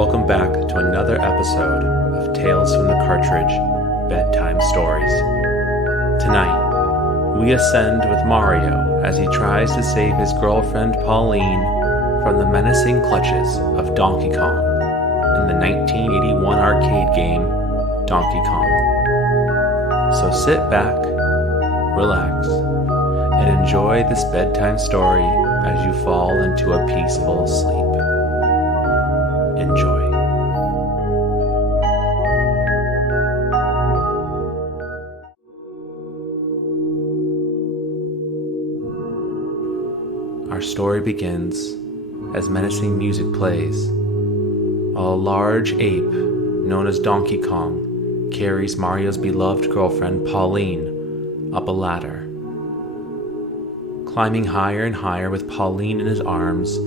Welcome back to another episode of Tales from the Cartridge Bedtime Stories. Tonight, we ascend with Mario as he tries to save his girlfriend Pauline from the menacing clutches of Donkey Kong in the 1981 arcade game Donkey Kong. So sit back, relax, and enjoy this bedtime story as you fall into a peaceful sleep. Enjoy. Our story begins as menacing music plays, while a large ape known as Donkey Kong carries Mario's beloved girlfriend Pauline up a ladder. Climbing higher and higher with Pauline in his arms,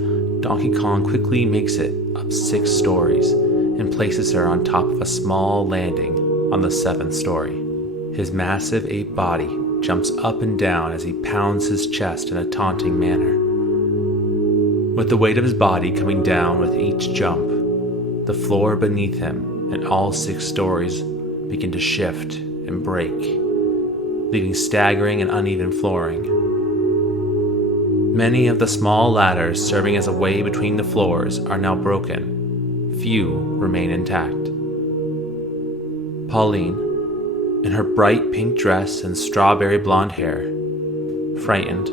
Donkey Kong quickly makes it up 6 stories and places her on top of a small landing on the 7th story. His massive ape body jumps up and down as he pounds his chest in a taunting manner. With the weight of his body coming down with each jump, the floor beneath him and all 6 stories begin to shift and break, leaving staggering and uneven flooring. Many of the small ladders serving as a way between the floors are now broken. Few remain intact. Pauline, in her bright pink dress and strawberry blonde hair, frightened,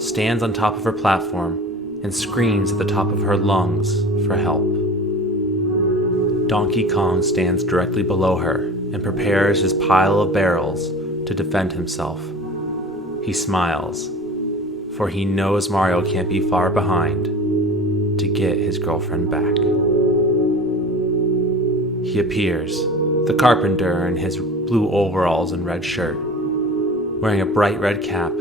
stands on top of her platform and screams at the top of her lungs for help. Donkey Kong stands directly below her and prepares his pile of barrels to defend himself. He smiles, for he knows Mario can't be far behind to get his girlfriend back. He appears, the carpenter in his blue overalls and red shirt. Wearing a bright red cap,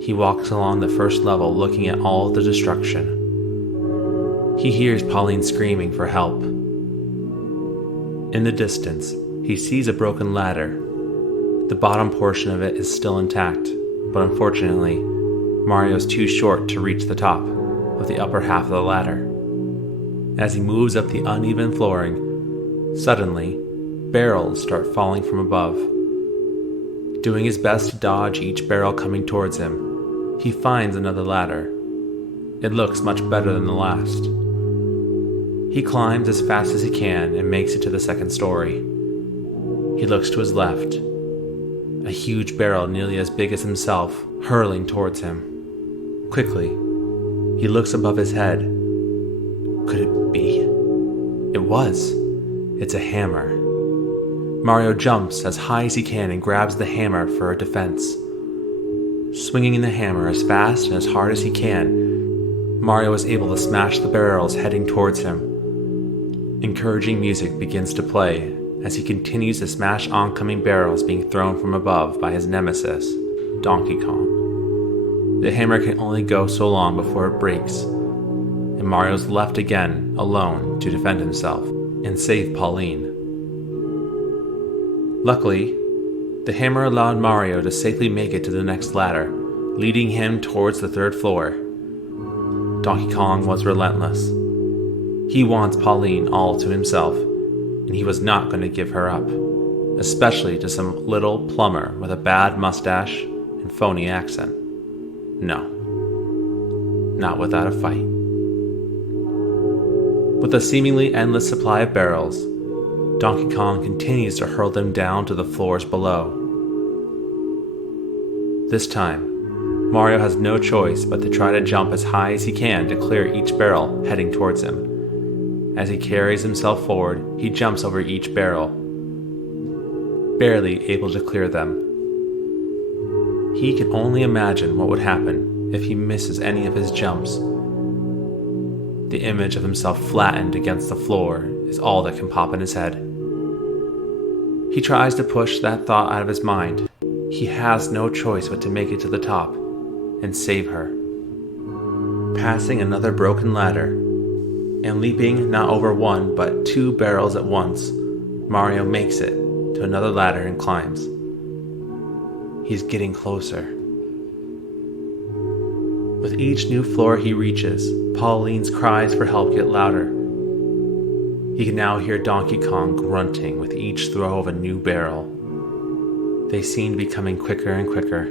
he walks along the first level looking at all the destruction. He hears Pauline screaming for help. In the distance, he sees a broken ladder. The bottom portion of it is still intact, but unfortunately, Mario's too short to reach the top of the upper half of the ladder. As he moves up the uneven flooring, suddenly, barrels start falling from above. Doing his best to dodge each barrel coming towards him, he finds another ladder. It looks much better than the last. He climbs as fast as he can and makes it to the 2nd story. He looks to his left, a huge barrel nearly as big as himself hurling towards him. Quickly, he looks above his head. Could it be? It was. It's a hammer. Mario jumps as high as he can and grabs the hammer for a defense. Swinging the hammer as fast and as hard as he can, Mario is able to smash the barrels heading towards him. Encouraging music begins to play as he continues to smash oncoming barrels being thrown from above by his nemesis, Donkey Kong. The hammer can only go so long before it breaks, and Mario's left again alone to defend himself and save Pauline. Luckily, the hammer allowed Mario to safely make it to the next ladder, leading him towards the 3rd floor. Donkey Kong was relentless. He wants Pauline all to himself, and he was not going to give her up, especially to some little plumber with a bad mustache and phony accent. No, not without a fight. With a seemingly endless supply of barrels, Donkey Kong continues to hurl them down to the floors below. This time, Mario has no choice but to try to jump as high as he can to clear each barrel heading towards him. As he carries himself forward, he jumps over each barrel, barely able to clear them. He can only imagine what would happen if he misses any of his jumps. The image of himself flattened against the floor is all that can pop in his head. He tries to push that thought out of his mind. He has no choice but to make it to the top and save her. Passing another broken ladder, and leaping not over 1 but 2 barrels at once, Mario makes it to another ladder and climbs. He's getting closer. With each new floor he reaches, Pauline's cries for help get louder. He can now hear Donkey Kong grunting with each throw of a new barrel. They seem to be coming quicker and quicker.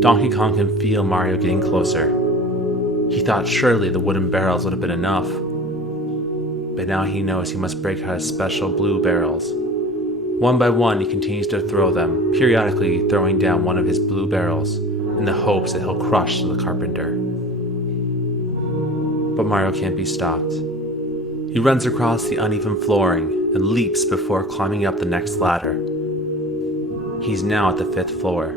Donkey Kong can feel Mario getting closer. He thought surely the wooden barrels would have been enough, but now he knows he must break out his special blue barrels. One by one, he continues to throw them, periodically throwing down one of his blue barrels in the hopes that he'll crush the carpenter. But Mario can't be stopped. He runs across the uneven flooring and leaps before climbing up the next ladder. He's now at the 5th floor.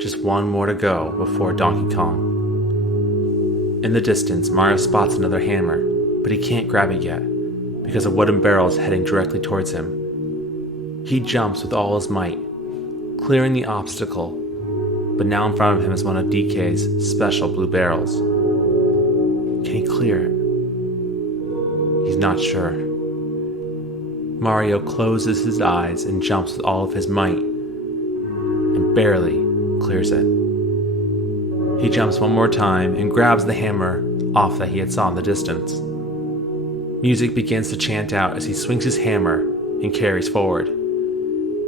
Just one more to go before Donkey Kong. In the distance, Mario spots another hammer, but he can't grab it yet because a wooden barrel is heading directly towards him. He jumps with all his might, clearing the obstacle, but now in front of him is one of DK's special blue barrels. Can he clear it? He's not sure. Mario closes his eyes and jumps with all of his might, and barely clears it. He jumps one more time and grabs the hammer off that he had saw in the distance. Music begins to chant out as he swings his hammer and carries forward.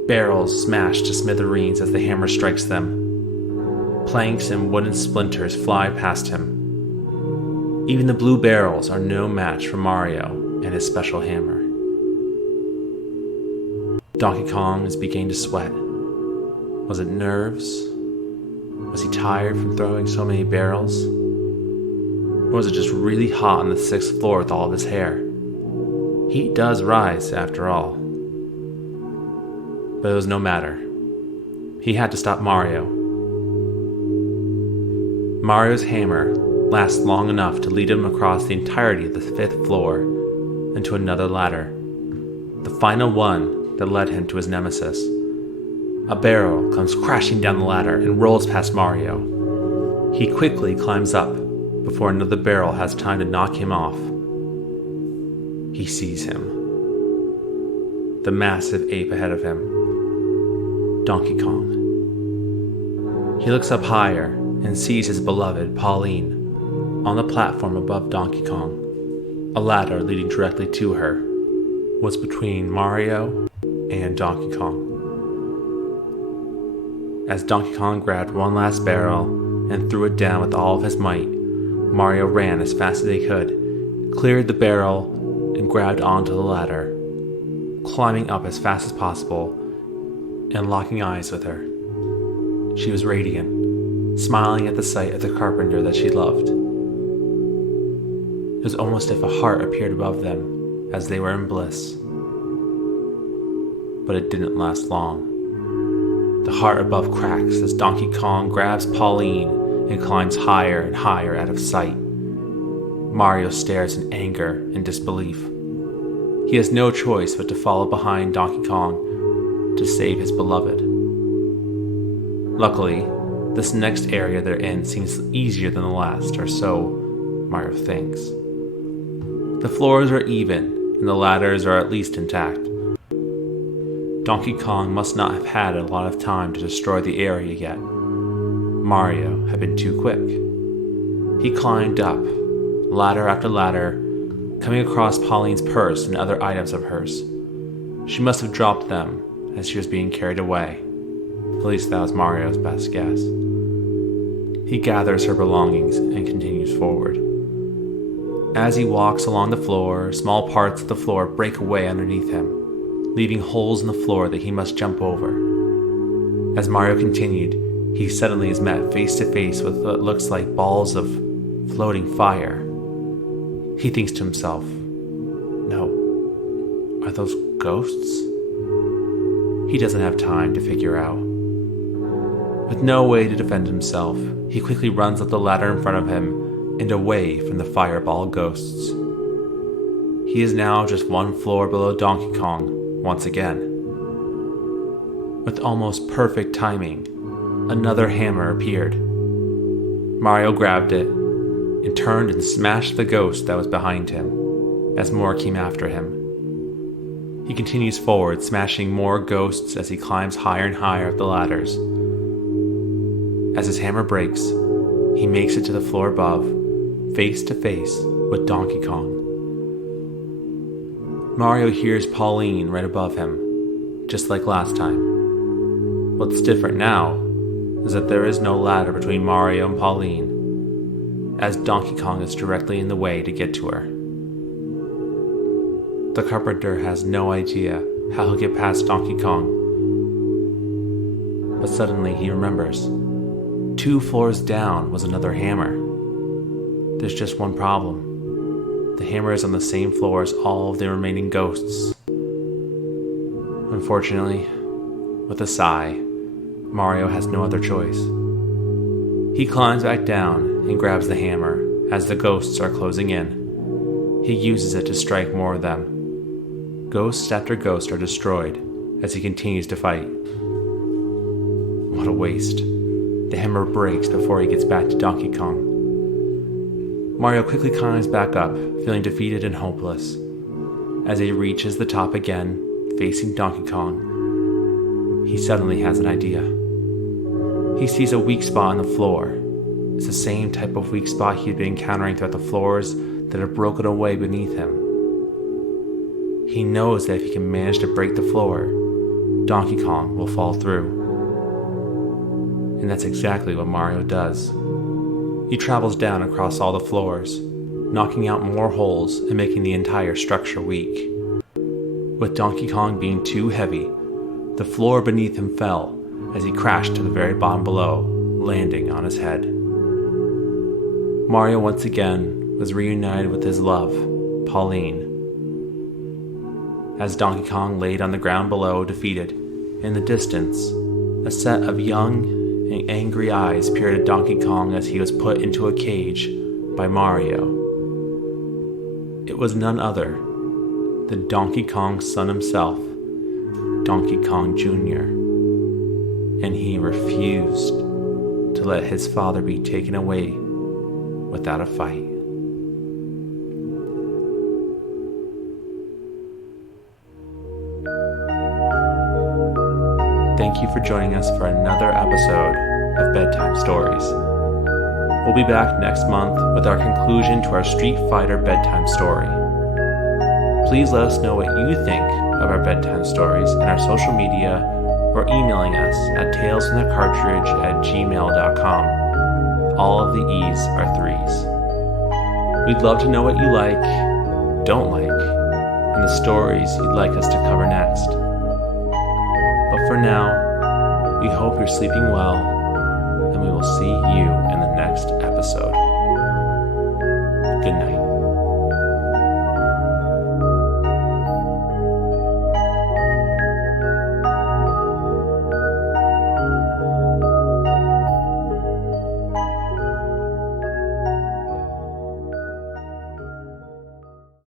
Barrels smash to smithereens as the hammer strikes them. Planks and wooden splinters fly past him. Even the blue barrels are no match for Mario and his special hammer. Donkey Kong is beginning to sweat. Was it nerves? Was he tired from throwing so many barrels? Or was it just really hot on the 6th floor with all of his hair? Heat does rise, after all. But it was no matter. He had to stop Mario. Mario's hammer lasts long enough to lead him across the entirety of the 5th floor and to another ladder. The final one that led him to his nemesis. A barrel comes crashing down the ladder and rolls past Mario. He quickly climbs up before another barrel has time to knock him off. He sees him. The massive ape ahead of him. Donkey Kong. He looks up higher and sees his beloved Pauline on the platform above Donkey Kong. A ladder leading directly to her was between Mario and Donkey Kong. As Donkey Kong grabbed one last barrel and threw it down with all of his might, Mario ran as fast as he could, cleared the barrel, and grabbed onto the ladder, climbing up as fast as possible and locking eyes with her. She was radiant, smiling at the sight of the carpenter that she loved. It was almost as if a heart appeared above them as they were in bliss. But it didn't last long. The heart above cracks as Donkey Kong grabs Pauline and climbs higher and higher out of sight. Mario stares in anger and disbelief. He has no choice but to follow behind Donkey Kong to save his beloved. Luckily, this next area they're in seems easier than the last, or so Mario thinks. The floors are even, and the ladders are at least intact. Donkey Kong must not have had a lot of time to destroy the area yet. Mario had been too quick. He climbed up, ladder after ladder, coming across Pauline's purse and other items of hers. She must have dropped them as she was being carried away. At least that was Mario's best guess. He gathers her belongings and continues forward. As he walks along the floor, small parts of the floor break away underneath him, leaving holes in the floor that he must jump over. As Mario continued, he suddenly is met face to face with what looks like balls of floating fire. He thinks to himself, no, are those ghosts? He doesn't have time to figure out. With no way to defend himself, he quickly runs up the ladder in front of him and away from the fireball ghosts. He is now just one floor below Donkey Kong once again. With almost perfect timing, another hammer appeared. Mario grabbed it and turned and smashed the ghost that was behind him as more came after him. He continues forward, smashing more ghosts as he climbs higher and higher up the ladders. As his hammer breaks, he makes it to the floor above, face to face with Donkey Kong. Mario hears Pauline right above him, just like last time. What's different now is that there is no ladder between Mario and Pauline, as Donkey Kong is directly in the way to get to her. The carpenter has no idea how he'll get past Donkey Kong, but suddenly he remembers. 2 floors down was another hammer. There's just one problem. The hammer is on the same floor as all of the remaining ghosts. Unfortunately, with a sigh, Mario has no other choice. He climbs back down and grabs the hammer as the ghosts are closing in. He uses it to strike more of them. Ghost after ghost are destroyed as he continues to fight. What a waste. The hammer breaks before he gets back to Donkey Kong. Mario quickly climbs back up, feeling defeated and hopeless. As he reaches the top again, facing Donkey Kong, he suddenly has an idea. He sees a weak spot on the floor. It's the same type of weak spot he had been encountering throughout the floors that had broken away beneath him. He knows that if he can manage to break the floor, Donkey Kong will fall through. And that's exactly what Mario does. He travels down across all the floors, knocking out more holes and making the entire structure weak. With Donkey Kong being too heavy, the floor beneath him fell as he crashed to the very bottom below, landing on his head. Mario once again was reunited with his love, Pauline. As Donkey Kong laid on the ground below, defeated, in the distance, a set of young and angry eyes peered at Donkey Kong as he was put into a cage by Mario. It was none other than Donkey Kong's son himself, Donkey Kong Jr., and he refused to let his father be taken away without a fight. Thank you for joining us for another episode of Bedtime Stories. We'll be back next month with our conclusion to our Street Fighter bedtime story. Please let us know what you think of our bedtime stories in our social media or emailing us at talesfromthecartridge@gmail.com. All of the E's are 3's. We'd love to know what you like, don't like, and the stories you'd like us to cover next. But for now, we hope you're sleeping well, and we will see you in the next episode. Good night.